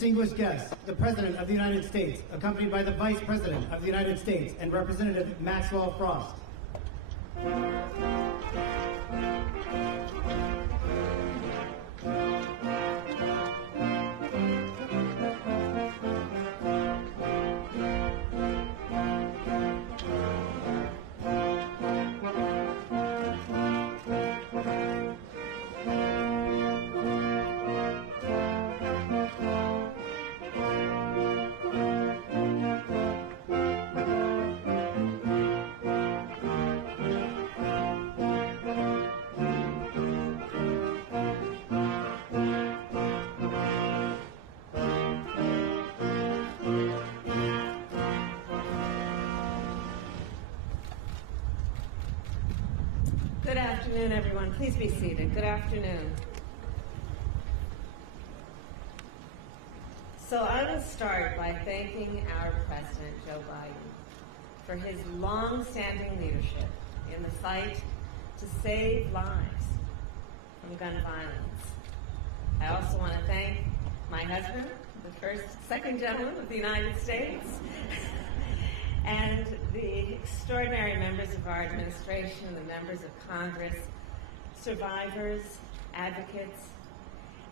distinguished guests, the President of the United States, accompanied by the Vice President of the United States and Representative Maxwell Frost. Good afternoon, everyone. Please be seated. Good afternoon. So I will start by thanking our President, Joe Biden, for his long-standing leadership in the fight to save lives from gun violence. I also want to thank my husband, the second gentleman of the United States, and the extraordinary members of our administration, the members of Congress, survivors, advocates,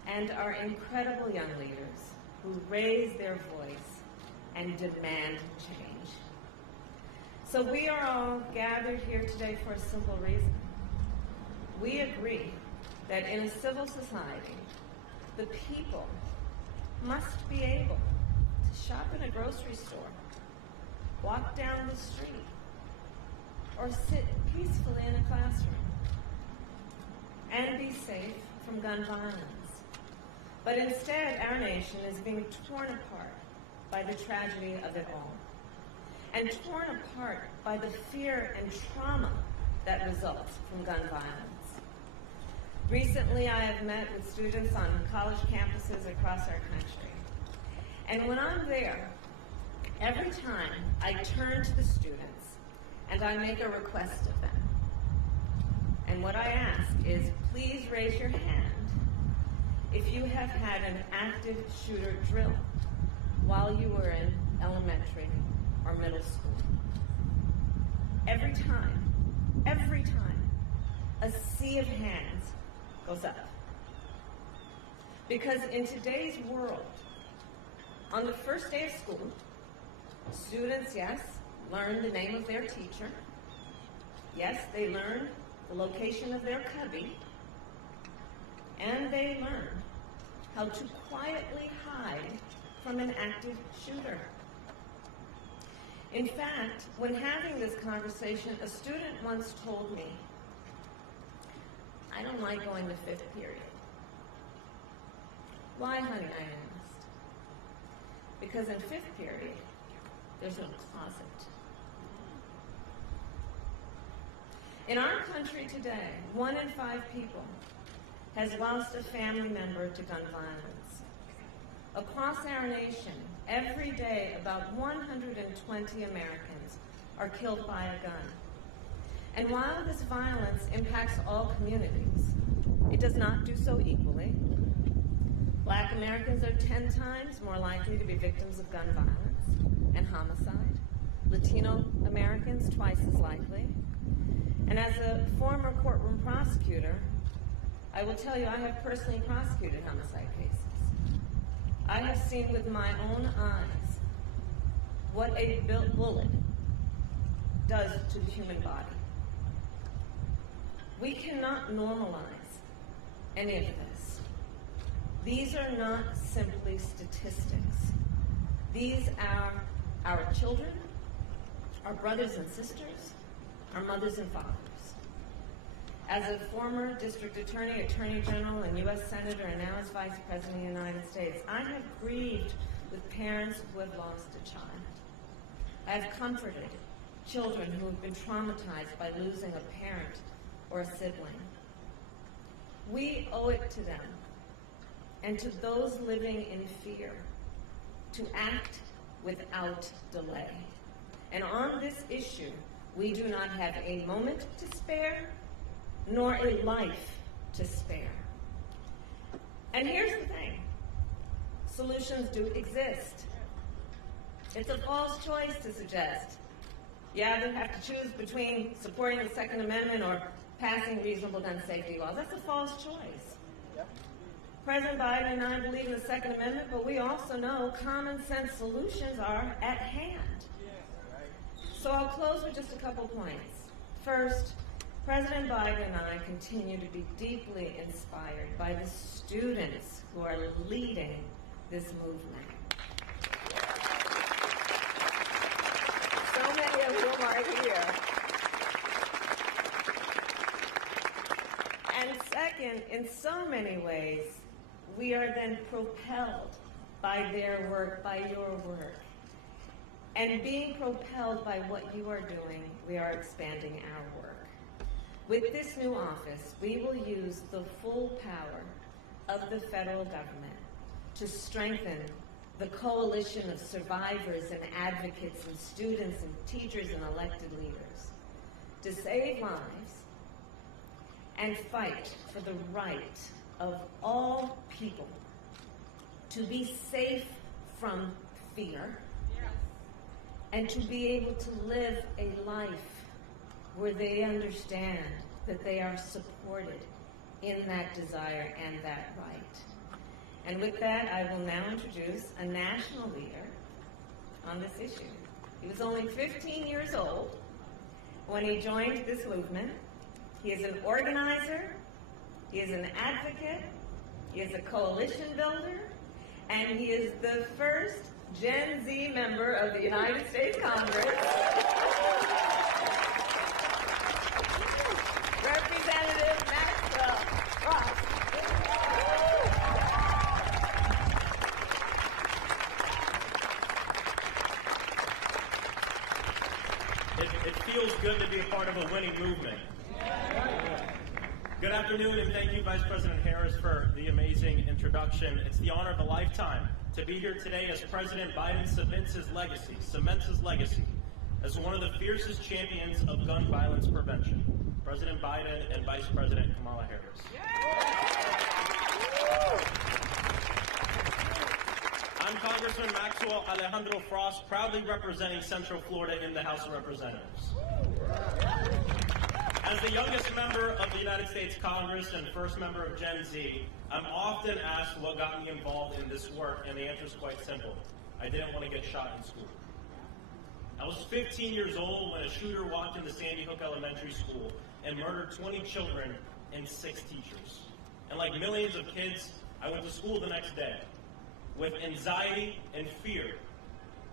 and our incredible young leaders who raise their voice and demand change. So we are all gathered here today for a simple reason. We agree that in a civil society, the people must be able to shop in a grocery store, walk down the street, or sit peacefully in a classroom and be safe from gun violence. But instead, our nation is being torn apart by the tragedy of it all, and torn apart by the fear and trauma that results from gun violence. Recently, I have met with students on college campuses across our country, and when I'm there, every time I turn to the students and I make a request of them. And what I ask is, please raise your hand if you have had an active shooter drill while you were in elementary or middle school. Every time, a sea of hands goes up. Because in today's world, on the first day of school, students, yes, learn the name of their teacher. Yes, they learn the location of their cubby. And they learn how to quietly hide from an active shooter. In fact, when having this conversation, a student once told me, "I don't like going to fifth period." "Why, honey?" I asked. "Because in fifth period, there's no closet." In our country today, 1 in 5 people has lost a family member to gun violence. Across our nation, every day, about 120 Americans are killed by a gun. And while this violence impacts all communities, it does not do so equally. Black Americans are 10 times more likely to be victims of gun violence and homicide. Latino Americans, twice as likely. And as a former courtroom prosecutor, I will tell you I have personally prosecuted homicide cases. I have seen with my own eyes what a bullet does to the human body. We cannot normalize any of this. These are not simply statistics. These are our children, our brothers and sisters, our mothers and fathers. As a former district attorney, attorney general, and U.S. senator, and now as vice president of the United States, I have grieved with parents who have lost a child. I have comforted children who have been traumatized by losing a parent or a sibling. We owe it to them and to those living in fear to act without delay. And on this issue, we do not have a moment to spare, nor a life to spare. And here's the thing. solutions do exist. It's a false choice to suggest you either have to choose between supporting the Second Amendment or passing reasonable gun safety laws. That's a false choice. President Biden and I believe in the Second Amendment, but we also know common sense solutions are at hand. So I'll close with just a couple points. First, President Biden and I continue to be deeply inspired by the students who are leading this movement. So many of whom are here. And second, in so many ways, we are then propelled by their work, by your work. And being propelled by what you are doing, we are expanding our work. With this new office, we will use the full power of the federal government to strengthen the coalition of survivors and advocates and students and teachers and elected leaders to save lives and fight for the right of all people to be safe from fear and to be able to live a life where they understand that they are supported in that desire and that right. And with that, I will now introduce a national leader on this issue. He was only 15 years old when he joined this movement. He is an organizer, he is an advocate, he is a coalition builder, and he is the first Gen Z member of the United States Congress. Representative Maxwell Ross. It feels good to be a part of a winning movement. Good afternoon, and thank you, Vice President Harris, for the amazing introduction. It's the honor of a lifetime to be here today as President Biden cements his legacy as one of the fiercest champions of gun violence prevention. President Biden and Vice President Kamala Harris. I'm Congressman Maxwell Alejandro Frost, proudly representing Central Florida in the House of Representatives. As the youngest member of the United States Congress and first member of Gen Z, I'm often asked what got me involved in this work, and the answer is quite simple. I didn't want to get shot in school. I was 15 years old when a shooter walked into Sandy Hook Elementary School and murdered 20 children and 6 teachers. And like millions of kids, I went to school the next day with anxiety and fear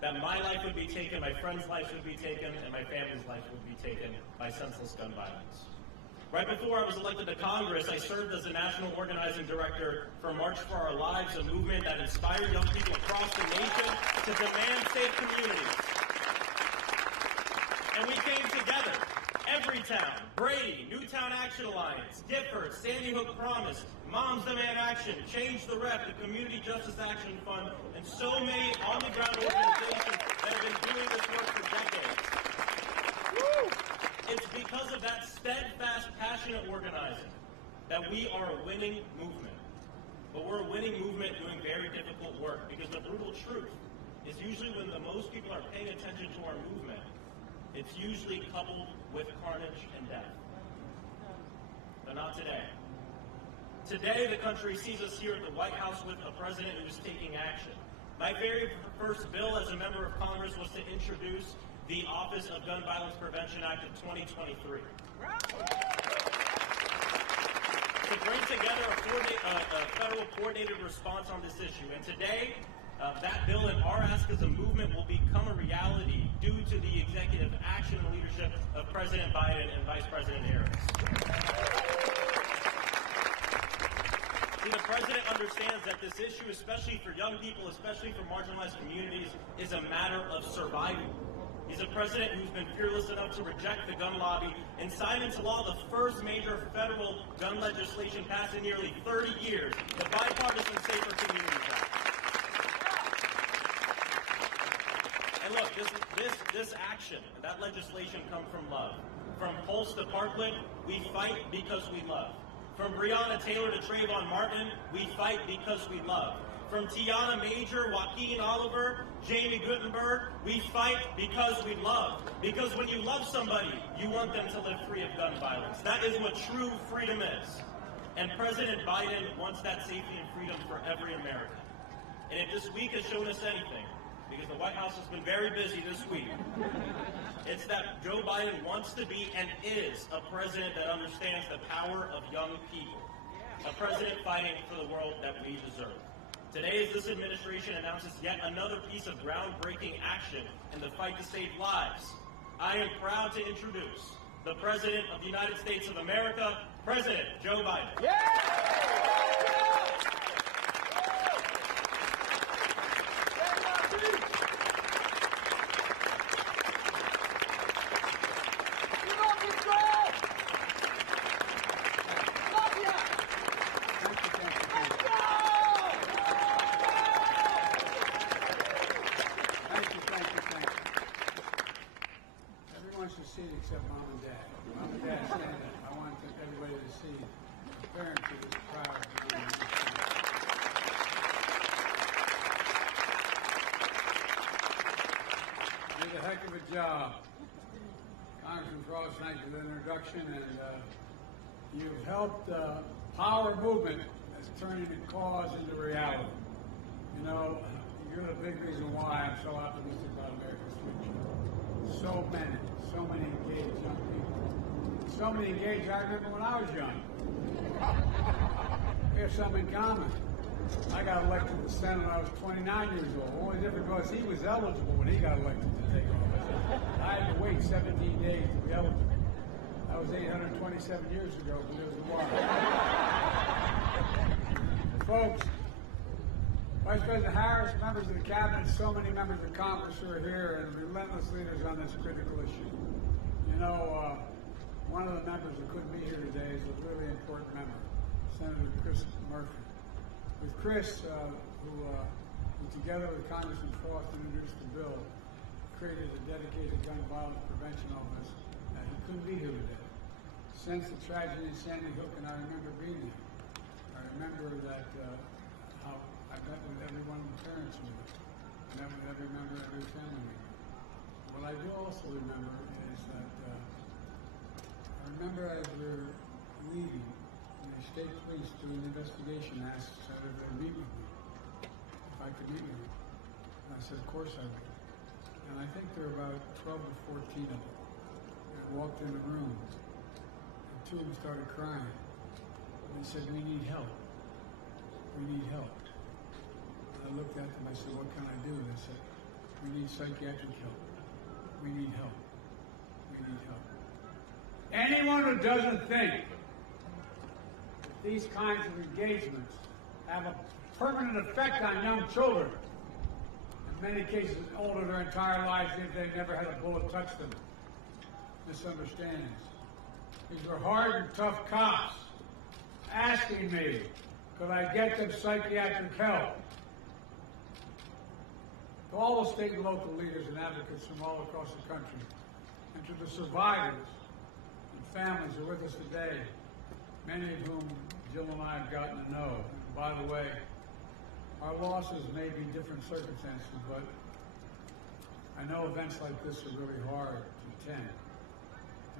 that my life would be taken, my friends' lives would be taken, and my family's life would be taken by senseless gun violence. Right before I was elected to Congress, I served as the National Organizing Director for March for Our Lives, a movement that inspired young people across the nation to demand safe communities. And we came together. Everytown, Brady, Newtown Action Alliance, Gifford, Sandy Hook Promise, Moms Demand Action, Change the Rep, the Community Justice Action Fund, and so many on-the-ground organizations that have been doing this work for decades. It's because of that steadfast, passionate organizing that we are a winning movement. But we're a winning movement doing very difficult work, because the brutal truth is usually when the most people are paying attention to our movement, it's usually coupled with carnage and death. But not today. Today, the country sees us here at the White House with a president who is taking action. My very first bill as a member of Congress was to introduce the Office of Gun Violence Prevention Act of 2023. To bring together a federal coordinated response on this issue. And today, that bill and our ask as a movement will become a reality due to the executive action and leadership of President Biden and Vice President Harris. See, the president understands that this issue, especially for young people, especially for marginalized communities, is a matter of survival. He's a president who's been fearless enough to reject the gun lobby and sign into law the first major federal gun legislation passed in nearly 30 years, the Bipartisan Safer Communities Act. And look, this action, that legislation comes from love. From Pulse to Parkland, we fight because we love. From Breonna Taylor to Trayvon Martin, we fight because we love. from Tiana Major, Joaquin Oliver, Jamie Gutenberg. We fight because we love. Because when you love somebody, you want them to live free of gun violence. That is what true freedom is. And President Biden wants that safety and freedom for every American. And if this week has shown us anything, because the White House has been very busy this week, it's that Joe Biden wants to be and is a president that understands the power of young people. A president fighting for the world that we deserve. Today, as this administration announces yet another piece of groundbreaking action in the fight to save lives, I am proud to introduce the President of the United States of America, President Joe Biden. Everyone should see it except Mom and Dad. Mom and Dad, stand up. I want everybody to see the parents of this proud. You did a heck of a job. Congressman Frost, thank you for the introduction, and you've helped the power movement that's turning the cause into reality. You know, you're the big reason why I'm so optimistic about America's future. So many engaged young people. So many engaged, I remember when I was young. We have something in common. I got elected to the Senate when I was 29 years old. The only difference was he was eligible when he got elected to take office. I had to wait 17 days to be eligible. That was 827 years ago, but it was a while. Folks, Vice President Harris, members of the Cabinet, so many members of Congress who are here, and relentless leaders on this critical issue. You know, one of the members who couldn't be here today is a really important member, Senator Chris Murphy. With Chris, who together with Congressman Frost introduced the bill, created a dedicated gun violence prevention office, and he couldn't be here today. Since the tragedy in Sandy Hook, and I remember being there, I remember that how I met with every one of the parents with it. I met with every member, every family member. What I do also remember is that I remember as we were leaving, the state police doing the investigation asked Senator to meet with me, if I could meet with him. And I said, of course I would. And I think there were about 12 to 14 of them. And I walked in the room, and two of them started crying. And they said, we need help. We need help. I looked at them, I said, what can I do? They said, we need psychiatric help. We need help. We need help. Anyone who doesn't think that these kinds of engagements have a permanent effect on young children, in many cases older their entire lives if they never had a bullet touch them, misunderstandings. These were hard and tough cops asking me, could I get them psychiatric help? To all the state and local leaders and advocates from all across the country, and to the survivors and families who are with us today, many of whom Jill and I have gotten to know. And by the way, our losses may be different circumstances, but I know events like this are really hard to attend.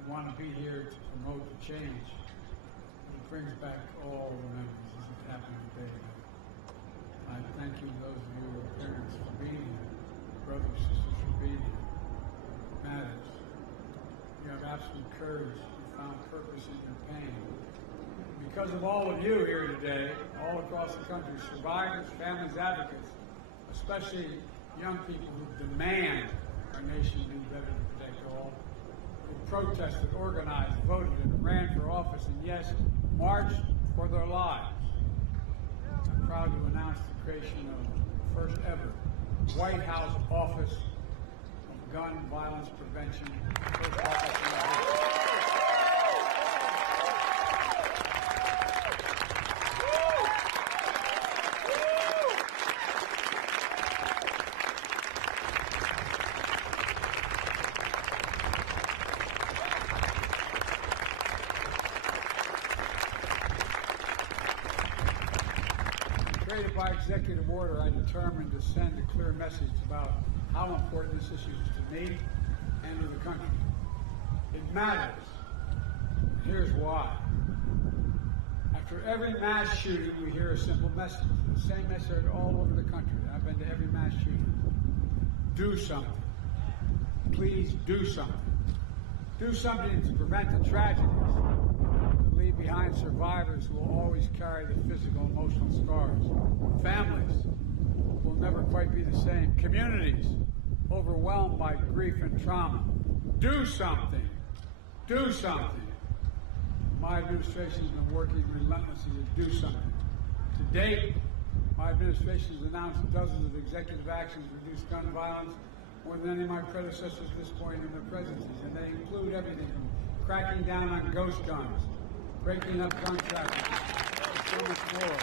I want to be here to promote the change. It brings back all the memories as it happened today. I thank you, those of you who are parents, for being here, brothers and sisters, for being here. It matters. You have absolute courage. You found purpose in your pain. Because of all of you here today, all across the country, survivors, families, advocates, especially young people who demand our nation do better to protect all, who protested, organized, voted, and ran for office, and yes, marched for their lives. I'm proud to announce the creation of the first ever White House Office of Gun Violence Prevention. First office in our history. Created by by executive order, I determined to send a clear message about how important this issue is to me and to the country. It matters. Here's why. After every mass shooting, we hear a simple message. The same message all over the country. I've been to every mass shooting. Do something. Please do something. Do something to prevent the tragedies that leave behind survivors who will always carry the physical and emotional scars. Families will never quite be the same. Communities overwhelmed by grief and trauma. Do something. Do something. My administration has been working relentlessly to do something. To date, my administration has announced dozens of executive actions to reduce gun violence, more than any of my predecessors at this point in their presidencies, and they include everything from cracking down on ghost guns, breaking up gun trafficking, and so much more.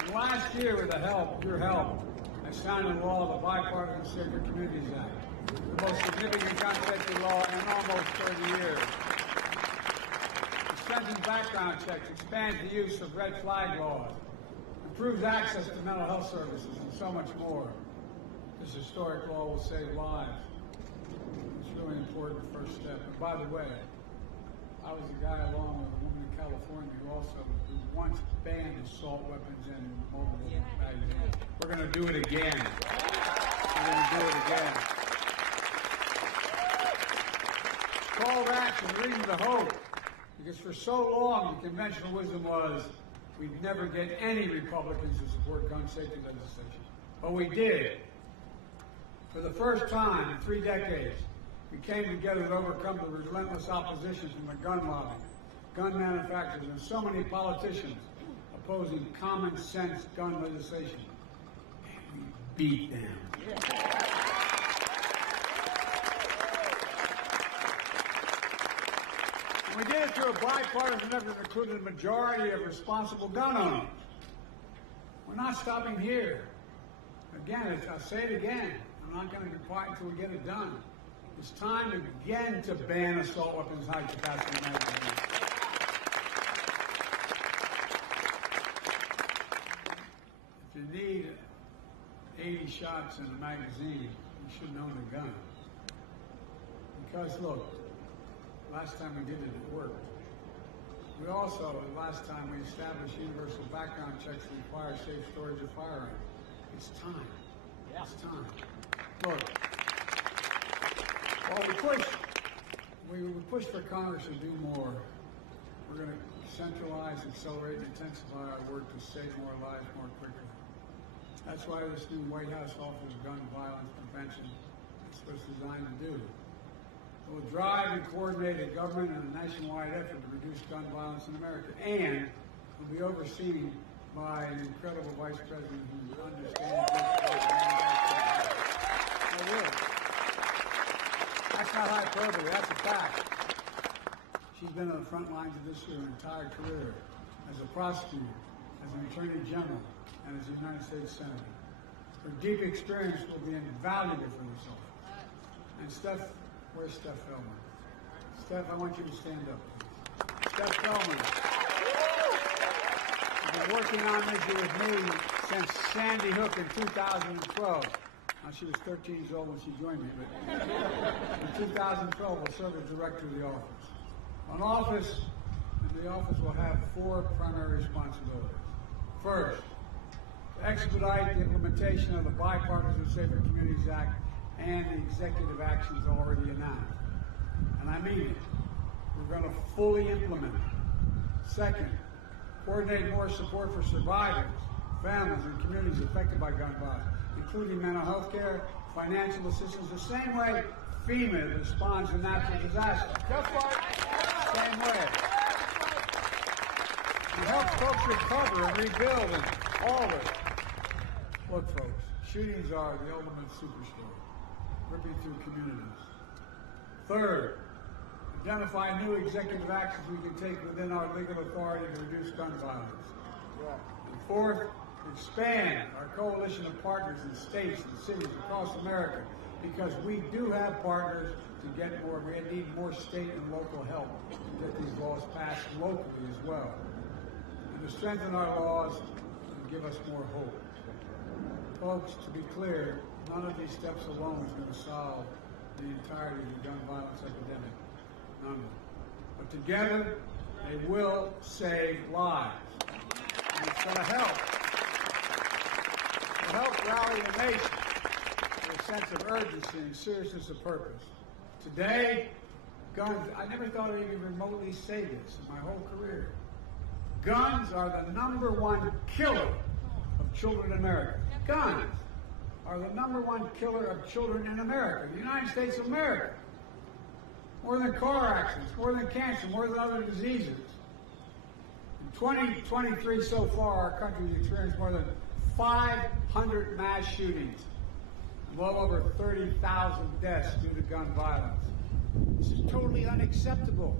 And last year, with your help, I signed into law the Bipartisan Safer Communities Act, the most significant gun safety law in almost 30 years. It strengthens background checks, expands the use of red flag laws, improves access to mental health services, and so much more. This historic law will save lives. It's a really important first step. And by the way, I was a guy along with a woman in California who once banned assault weapons and mobile magazines. We're going to do it again. We're going to do it again. Call to action, reason to hope. Because for so long, the conventional wisdom was we'd never get any Republicans to support gun safety legislation. But we did. For the first time in 3 decades, we came together to overcome the relentless opposition from the gun lobby, gun manufacturers, and so many politicians opposing common sense gun legislation. And we beat them. And we did it through a bipartisan effort that included a majority of responsible gun owners. We're not stopping here. Again, I'll say it again. I'm not going to be quiet until we get it done. It's time again to ban assault weapons high-capacity magazines. If you need 80 shots in a magazine, you shouldn't own a gun. Because, look, last time we did it, it worked. We also, last time, we established universal background checks that require safe storage of firearms. It's time. It's time. Look, while we push for Congress to do more, we're going to centralize, accelerate, and intensify our work to save more lives more quickly. That's why this new White House Office of Gun Violence Prevention is what it's designed to do. It will drive and coordinate a government and a nationwide effort to reduce gun violence in America, and it will be overseen by an incredible vice president who understands this. That's not hyperbole, that's a fact. She's been on the front lines of this her entire career as a prosecutor, as an attorney general, and as a United States Senator. Her deep experience will be invaluable for this office. And Steph, where's Steph Feldman? Steph, I want you to stand up, please. Steph Feldman has been working on this issue with me since Sandy Hook in 2012. Now, she was 13 years old when she joined me, but in 2012, will serve as director of the office. The office will have 4 primary responsibilities. First, to expedite the implementation of the Bipartisan Safer Communities Act and the executive actions already announced. And I mean it. We're going to fully implement it. Second, coordinate more support for survivors, families, and communities affected by gun violence, including mental health care, financial assistance, the same way FEMA responds to natural disasters. Just like same way. It helps folks recover and rebuild and all of it. Look, folks, shootings are the ultimate superstory, ripping through communities. Third, identify new executive actions we can take within our legal authority to reduce gun violence. And fourth, expand our coalition of partners in states and cities across America, because we do have partners to get more. We need more state and local help to get these laws passed locally as well. and to strengthen our laws and give us more hope. Folks, to be clear, none of these steps alone is going to solve the entirety of the gun violence epidemic. None of them. But together, they will save lives. And it's going to help. It'll help rally the nation with a sense of urgency and seriousness of purpose. Today, guns, I never thought I'd even remotely say this in my whole career. Guns are the #1 killer of children in America. Guns are the #1 killer of children in America, the United States of America. More than car accidents, more than cancer, more than other diseases. In 2023 so far, our country has experienced more than 500 mass shootings, and well over 30,000 deaths due to gun violence. This is totally unacceptable.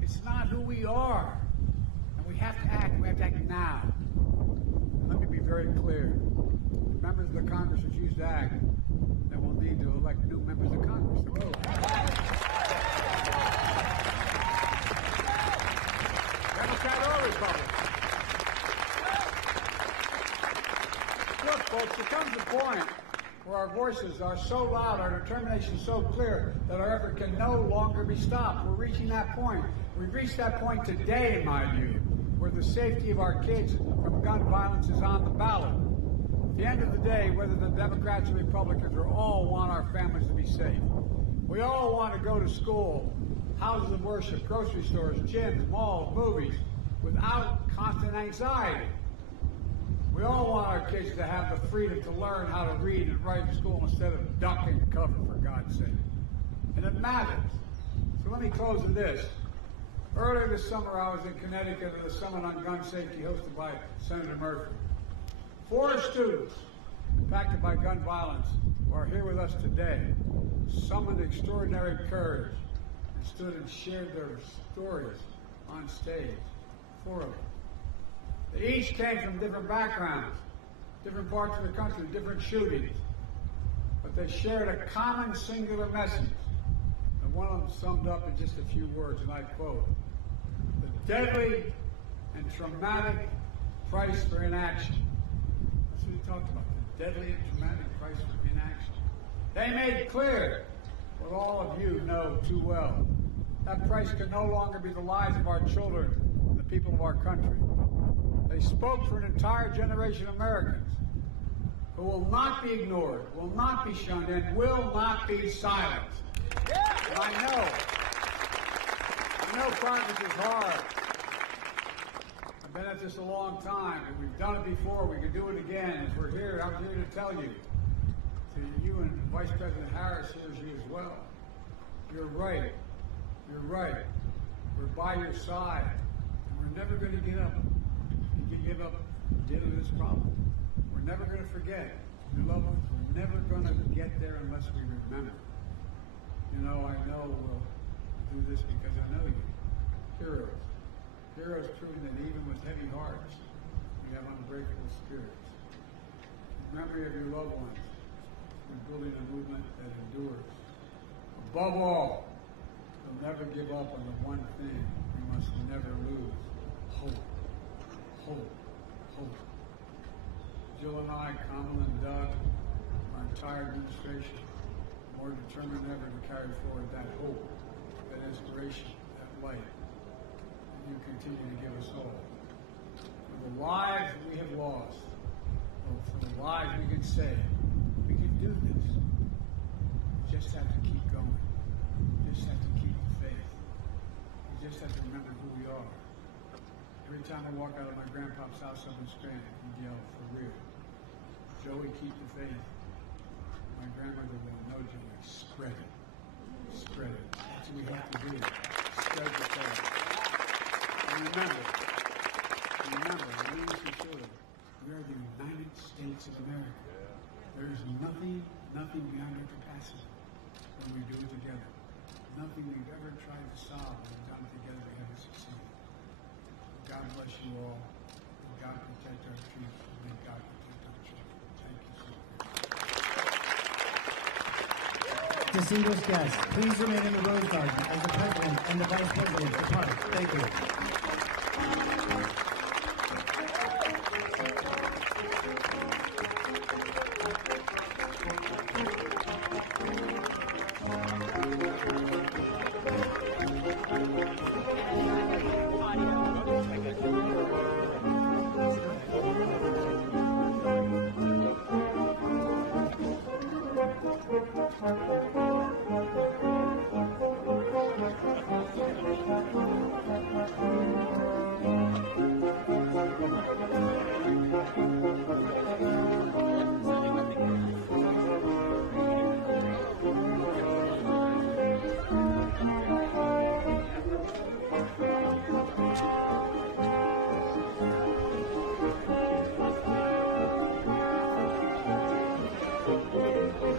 It's not who we are. And we have to act. We have to act now. Let me be very clear. Members of the Congress refuse to act, then we'll need to elect new members of Congress. Democrat or Republican. Look, folks, there comes a point where our voices are so loud, our determination so clear, that our effort can no longer be stopped. We're reaching that point. We've reached that point today, in my view, where the safety of our kids from gun violence is on the ballot. At the end of the day, whether the Democrats or Republicans, we all want our families to be safe. We all want to go to school, houses of worship, grocery stores, gyms, malls, movies, without constant anxiety. We all want our kids to have the freedom to learn how to read and write in school instead of ducking cover, for God's sake. And it matters. So let me close with this. Earlier this summer, I was in Connecticut at a summit on gun safety hosted by Senator Murphy. 4 students impacted by gun violence who are here with us today summoned extraordinary courage and stood and shared their stories on stage. 4 of them. They each came from different backgrounds, different parts of the country, different shootings. But they shared a common singular message. And one of them summed up in just a few words, and I quote, "The deadly and traumatic price for inaction." That's what he talked about, the deadly and traumatic price for inaction. They made clear what all of you know too well. That price can no longer be the lives of our children and the people of our country. They spoke for an entire generation of Americans who will not be ignored, will not be shunned, and will not be silenced. And I know progress is hard. I've been at this a long time, and we've done it before. We can do it again. As we're here, I'm here to tell you, to you and Vice President Harris hears you as well. You're right. You're right. We're by your side, and we're never going to get up. You can give up dealing with this problem. We're never going to forget your loved ones. We're never going to get there unless we remember. You know, I know we'll do this because I know you. Heroes. Heroes proving that even with heavy hearts, we have unbreakable spirits. In memory of your loved ones, we're building a movement that endures. Above all, we'll never give up on the one thing we must never lose: hope. Hope. Hope. Jill and I, Kamala and Doug, our entire administration, more determined than ever to carry forward that hope, that inspiration, that light. And you continue to give us all. For the lives we have lost, or for the lives we can save, we can do this. We just have to keep going. We just have to keep the faith. We just have to remember who we are. Every time I walk out of my grandpa's house up in Strand, he'd yell, "For real. Joey, keep the faith." My grandmother will know, Joey, spread it. Spread it. That's what we have to do. Spread the faith. And remember, ladies and children, we are the United States of America. There is nothing beyond our capacity when we do it together. Nothing we've ever tried to solve when we've done it together, we haven't succeeded. God bless you all. May God protect our troops. May God protect our children. Thank you so much. Distinguished guests, please remain in the Rose Garden as the President and the Vice President depart. Thank you.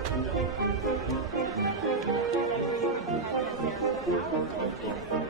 Thank you.